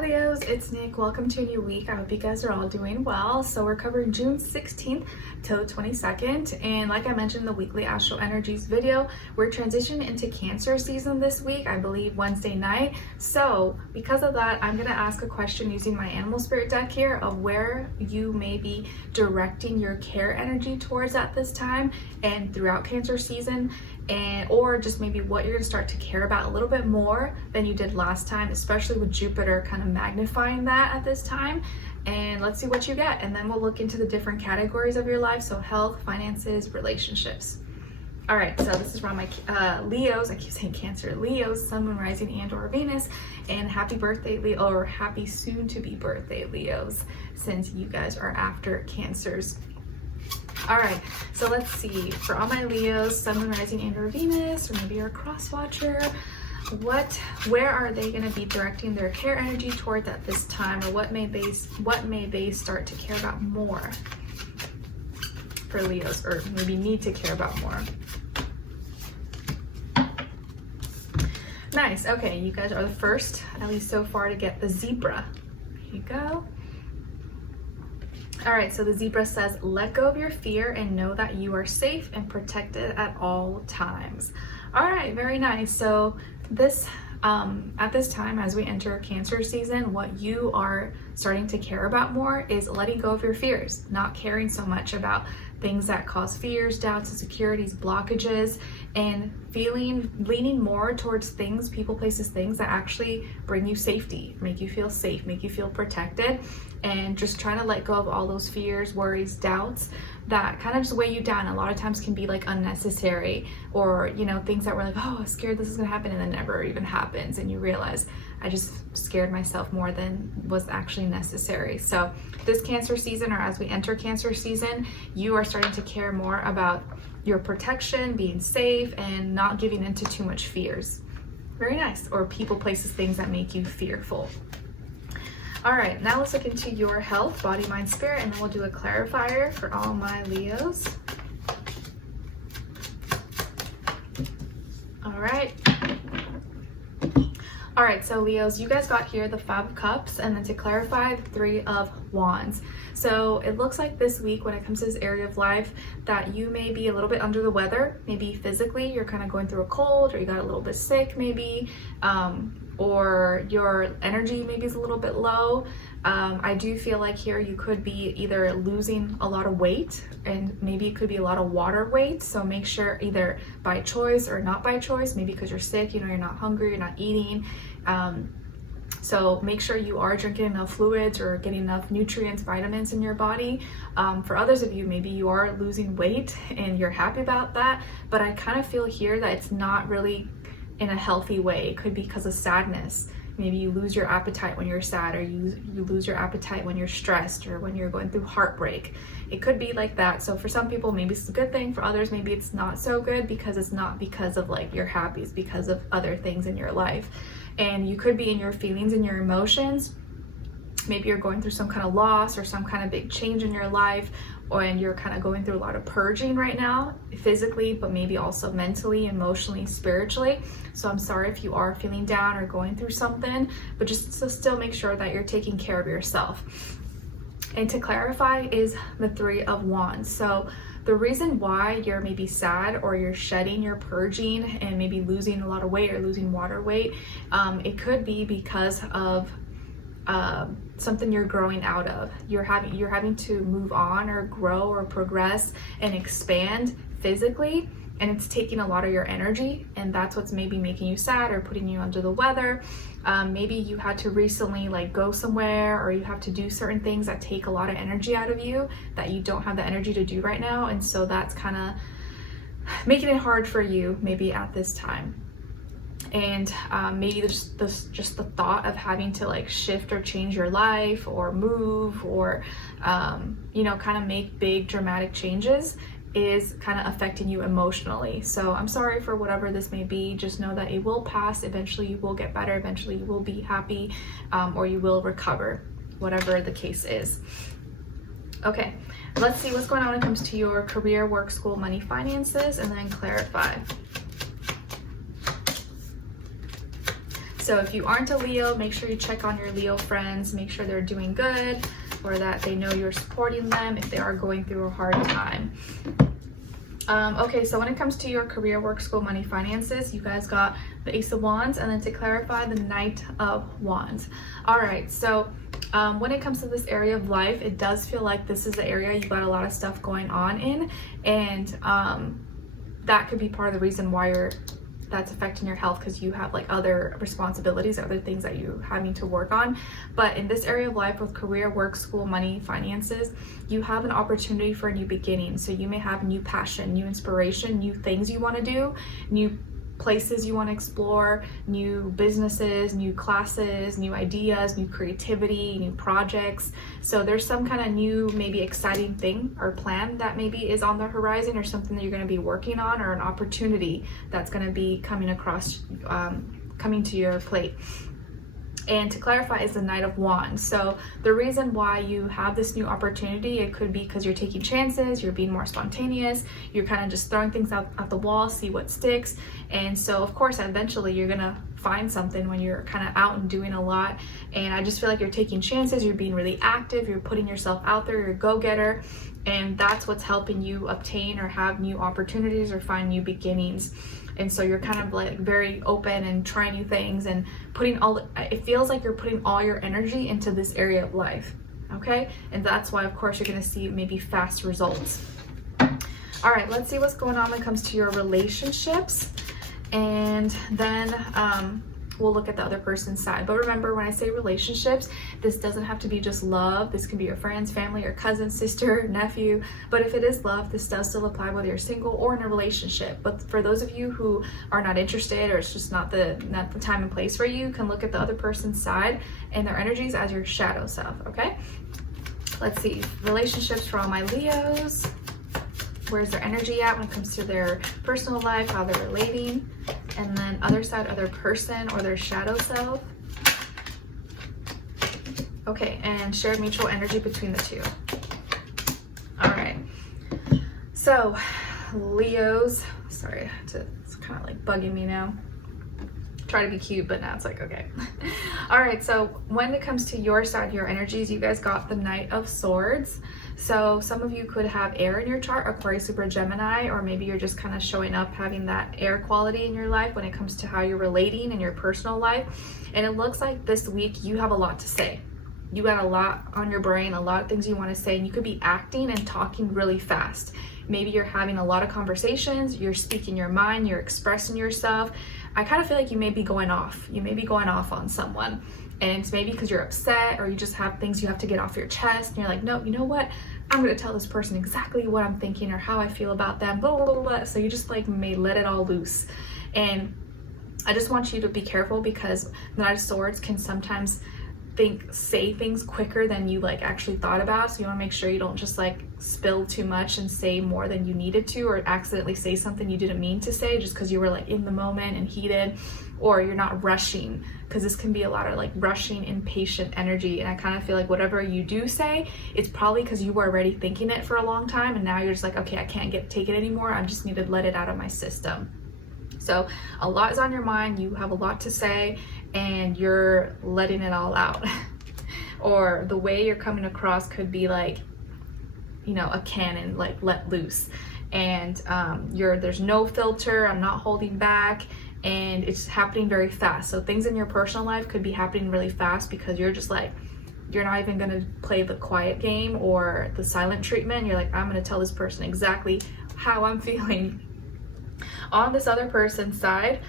Hi Leos, it's Nick. Welcome to a new week. I hope you guys are all doing well. So we're covering June 16th till 22nd. And like I mentioned in the weekly astro energies video, we're transitioning into Cancer season this week, I believe Wednesday night. So because of that, I'm going to ask a question using my animal spirit deck here of where you may be directing your care energy towards at this time and throughout Cancer season. Or just maybe what you're going to start to care about a little bit more than you did last time, especially with Jupiter kind of magnifying that at this time. And let's see what you get. And then we'll look into the different categories of your life. So health, finances, relationships. All right, so this is from my Leos. I keep saying Cancer. Leos, Sun, Moon, Rising, and or Venus. And happy birthday, Leo, or happy soon to be birthday, Leos, since you guys are after Cancers. All right, so let's see, for all my Leos, Sun, Moon, Rising, and or Venus, or maybe you're a cross watcher, where are they going to be directing their care energy towards at this time, or what may they start to care about more for Leos, or maybe need to care about more? Nice. Okay, you guys are the first, at least so far, to get the zebra. Here you go. All right, so the zebra says, let go of your fear and know that you are safe and protected at all times. All right, very nice. So this, at this time, as we enter Cancer season, what you are starting to care about more is letting go of your fears, not caring so much about things that cause fears, doubts, insecurities, blockages, and leaning more towards things, people, places, things that actually bring you safety, make you feel safe, make you feel protected, and just trying to let go of all those fears, worries, doubts that kind of just weigh you down. A lot of times can be like unnecessary, or things that we're like, oh, I'm scared this is gonna happen, and then never even happens, and you realize I just scared myself more than was actually necessary. So this Cancer season, or as we enter Cancer season, you are starting to care more about your protection, being safe, and not giving into too much fears. Very nice. Or people, places, things that make you fearful. All right, now let's look into your health, body, mind, spirit, and then we'll do a clarifier for all my Leos. All right, so Leos, you guys got here the 5 of Cups, and then to clarify, the 3 of Wands. So it looks like this week, when it comes to this area of life, that you may be a little bit under the weather. Maybe physically, you're kind of going through a cold, or you got a little bit sick maybe, or your energy maybe is a little bit low. I do feel like here you could be either losing a lot of weight, and maybe it could be a lot of water weight. So make sure, either by choice or not by choice, maybe because you're sick, you're not hungry, you're not eating. So make sure you are drinking enough fluids or getting enough nutrients, vitamins in your body. For others of you, maybe you are losing weight and you're happy about that, but I kind of feel here that it's not really in a healthy way. It could be because of sadness. Maybe you lose your appetite when you're sad, or you lose your appetite when you're stressed, or when you're going through heartbreak. It could be like that. So for some people, maybe it's a good thing. For others, maybe it's not so good, because it's not because of like you're happy, it's because of other things in your life. And you could be in your feelings and your emotions. Maybe you're going through some kind of loss or some kind of big change in your life, and you're kind of going through a lot of purging right now, physically, but maybe also mentally, emotionally, spiritually. So I'm sorry if you are feeling down or going through something, but just to still make sure that you're taking care of yourself. And to clarify is the 3 of Wands. So the reason why you're maybe sad, or you're shedding, you're purging, and maybe losing a lot of weight or losing water weight, it could be because of something you're growing out of. You're having to move on or grow or progress and expand physically, and it's taking a lot of your energy, and that's what's maybe making you sad or putting you under the weather. Maybe you had to recently like go somewhere, or you have to do certain things that take a lot of energy out of you that you don't have the energy to do right now, and so that's kind of making it hard for you maybe at this time. And maybe just the thought of having to like shift or change your life, or move, or kind of make big dramatic changes is kind of affecting you emotionally. So I'm sorry for whatever this may be. Just know that it will pass. Eventually you will get better. Eventually you will be happy, or you will recover, whatever the case is. Okay, let's see what's going on when it comes to your career, work, school, money, finances, and then clarify. So if you aren't a Leo, make sure you check on your Leo friends, make sure they're doing good, or that they know you're supporting them if they are going through a hard time. Okay, so when it comes to your career, work, school, money, finances, you guys got the Ace of Wands, and then to clarify, the Knight of Wands. All right, so when it comes to this area of life, it does feel like this is the area you got a lot of stuff going on in, and that could be part of the reason why that's affecting your health, because you have like other responsibilities, other things that you're having to work on. But in this area of life with career, work, school, money, finances, you have an opportunity for a new beginning. So you may have new passion, new inspiration, new things you want to do, new places you want to explore, new businesses, new classes, new ideas, new creativity, new projects. So there's some kind of new, maybe exciting thing or plan that maybe is on the horizon, or something that you're going to be working on, or an opportunity that's going to be coming across, coming to your plate. And to clarify, is the Knight of Wands. So the reason why you have this new opportunity, it could be because you're taking chances, you're being more spontaneous, you're kind of just throwing things out the wall, see what sticks. And so of course, eventually you're gonna find something when you're kind of out and doing a lot. And I just feel like you're taking chances, you're being really active, you're putting yourself out there, you're a go-getter. And that's what's helping you obtain or have new opportunities or find new beginnings. And so you're kind of like very open and trying new things and it feels like you're putting all your energy into this area of life, okay? And that's why, of course, you're gonna see maybe fast results. All right, let's see what's going on when it comes to your relationships. And then we'll look at the other person's side. But remember, when I say relationships, this doesn't have to be just love. This can be your friends, family, your cousin, sister, nephew. But if it is love, this does still apply whether you're single or in a relationship. But for those of you who are not interested, or it's just not the time and place for you, you can look at the other person's side and their energies as your shadow self, okay? Let's see, relationships for all my Leos. Where's their energy at when it comes to their personal life, how they're relating, and then other side, other person or their shadow self. Okay, and shared mutual energy between the two. All right, so Leos, sorry, it's kind of like bugging me now. Try to be cute, but now it's like, okay. All right, so when it comes to your side, your energies, you guys got the Knight of Swords. So some of you could have air in your chart, Aquarius, Libra, Gemini, or maybe you're just kind of showing up having that air quality in your life when it comes to how you're relating in your personal life. And it looks like this week you have a lot to say. You got a lot on your brain, a lot of things you want to say, and you could be acting and talking really fast. Maybe you're having a lot of conversations, you're speaking your mind, you're expressing yourself. I kind of feel like you may be going off. You may be going off on someone. And it's maybe because you're upset, or you just have things you have to get off your chest, and you're like, no, you know what? I'm gonna tell this person exactly what I'm thinking or how I feel about them, blah, blah, blah, blah. So you just like may let it all loose. And I just want you to be careful, because the Knight of Swords can sometimes say things quicker than you like actually thought about. So you want to make sure you don't just like spill too much and say more than you needed to, or accidentally say something you didn't mean to say just because you were like in the moment and heated, or you're not rushing, because this can be a lot of like rushing, impatient energy. And I kind of feel like whatever you do say, it's probably because you were already thinking it for a long time, and now you're just like, okay, I can't take it anymore. I just need to let it out of my system. So a lot is on your mind, you have a lot to say, and you're letting it all out. Or the way you're coming across could be like, you know, a cannon, like let loose. And there's no filter, I'm not holding back, and it's happening very fast. So things in your personal life could be happening really fast, because you're just like, you're not even gonna play the quiet game or the silent treatment. You're like, I'm gonna tell this person exactly how I'm feeling. On this other person's side,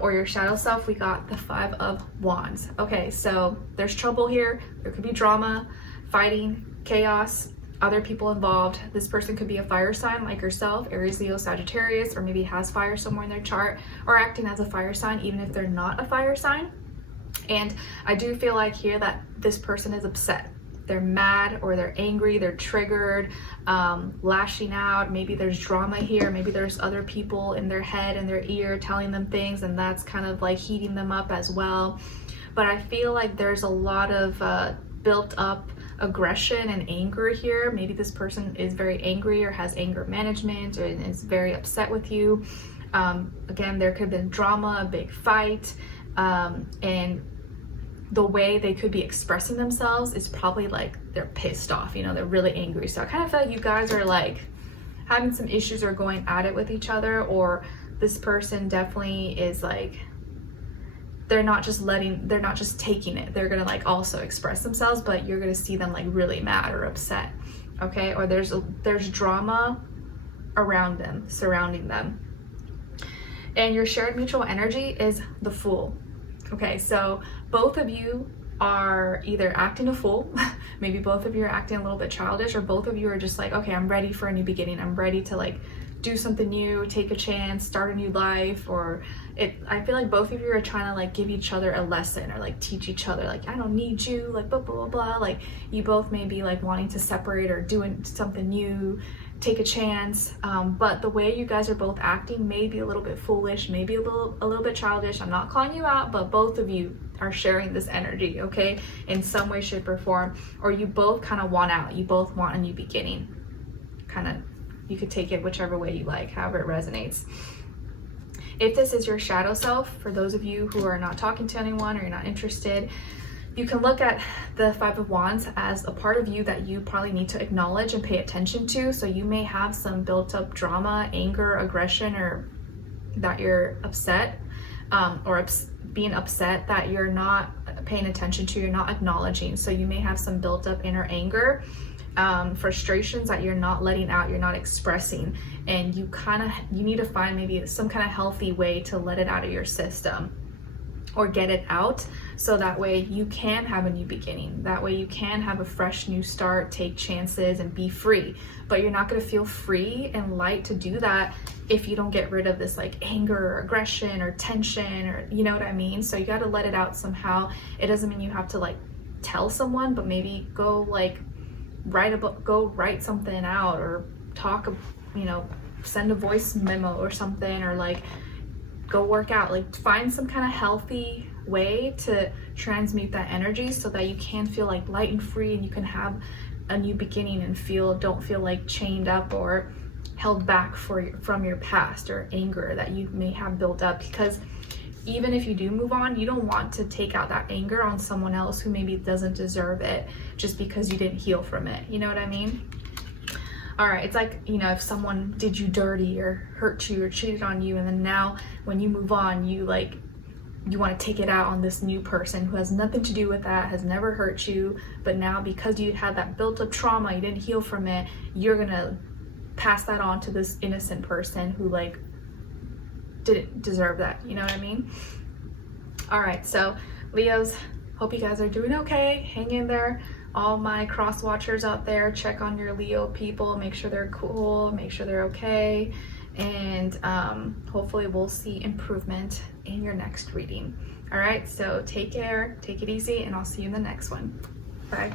or your shadow self, we got the Five of Wands. Okay, so there's trouble here. There could be drama, fighting, chaos, other people involved. This person could be a fire sign like yourself, Aries, Leo, Sagittarius, or maybe has fire somewhere in their chart, or acting as a fire sign even if they're not a fire sign. And I do feel like here that this person is upset. They're mad, or they're angry, they're triggered, lashing out. Maybe there's drama here, maybe there's other people in their head and their ear telling them things, and that's kind of like heating them up as well. But I feel like there's a lot of built up aggression and anger here. Maybe this person is very angry or has anger management and is very upset with you. Again, there could have been drama, a big fight. and the way they could be expressing themselves is probably like they're pissed off, you know, they're really angry. So I kind of feel like you guys are like having some issues or going at it with each other, or this person definitely is like, they're not just taking it. They're gonna like also express themselves, but you're gonna see them like really mad or upset, okay? Or there's drama around them, surrounding them. And your shared mutual energy is the Fool. Okay, so both of you are either acting a fool, maybe both of you are acting a little bit childish, or both of you are just like, okay, I'm ready for a new beginning. I'm ready to like do something new, take a chance, start a new life. Or I feel like both of you are trying to like give each other a lesson, or like teach each other, like, I don't need you, like blah, blah, blah, blah. Like you both may be like wanting to separate or doing something new, take a chance. But the way you guys are both acting may be a little bit foolish, maybe a little bit childish. I'm not calling you out, but both of you are sharing this energy, okay, in some way, shape, or form. Or you both kind of want out, you both want a new beginning. Kind of, you could take it whichever way you like, however it resonates. If this is your shadow self, for those of you who are not talking to anyone or you're not interested, you can look at the Five of Wands as a part of you that you probably need to acknowledge and pay attention to. So you may have some built up drama, anger, aggression, or that you're upset, or being upset that you're not paying attention to, you're not acknowledging. So you may have some built up inner anger, frustrations that you're not letting out, you're not expressing, and you need to find maybe some kind of healthy way to let it out of your system or get it out, so that way you can have a new beginning. That way you can have a fresh new start, take chances, and be free. But you're not going to feel free and light to do that if you don't get rid of this like anger or aggression or tension, or you know what I mean? So you got to let it out somehow. It doesn't mean you have to like tell someone, but maybe go like write something out, or talk, you know, send a voice memo or something, or like go work out. Like find some kind of healthy way to transmute that energy so that you can feel like light and free, and you can have a new beginning and don't feel like chained up or held back from your past, or anger that you may have built up. Because even if you do move on, you don't want to take out that anger on someone else who maybe doesn't deserve it just because you didn't heal from it. You know what I mean? All right, it's like, you know, if someone did you dirty or hurt you or cheated on you, and then now when you move on, you want to take it out on this new person who has nothing to do with that, has never hurt you, but now because you had that built up trauma, you didn't heal from it, you're gonna pass that on to this innocent person who like didn't deserve that. You know what I mean? All right, so Leos, hope you guys are doing okay. Hang in there. All my cross watchers out there, check on your Leo people, make sure they're cool, make sure they're okay, and hopefully we'll see improvement in your next reading. All right, so take care, take it easy, and I'll see you in the next one.